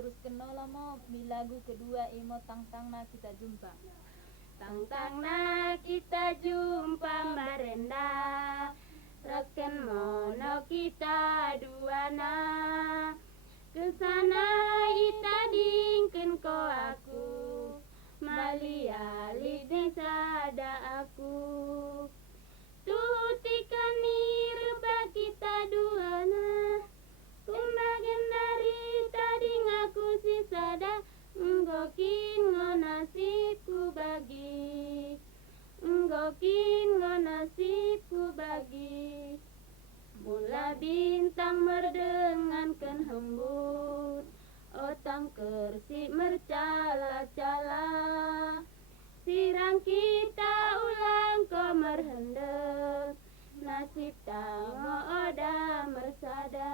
terus kena lama mi lagu kedua imo tang na kita jumpa. Tang na kita jumpa merenda, roken mono kita dua na. Kesana ita dingken ko aku, maliali desa ada aku. Tutikan nirba kita dua na, kumbagian dari tadi ngaku sisada, nggokin ngonasibku bagi, nggokin ngonasibku bagi. Mula bintang merdengankan hembus, otang kersi mercala-cala. Sirang kita ulang ko merhendek, nasib tango oda mersada.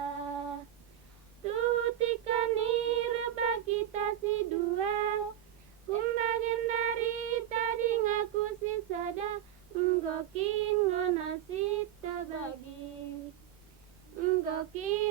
Tutikan nirba kita si dua, kumbagian dari tadi ngaku si sada, nggokin ngonasib tabagi, nggokin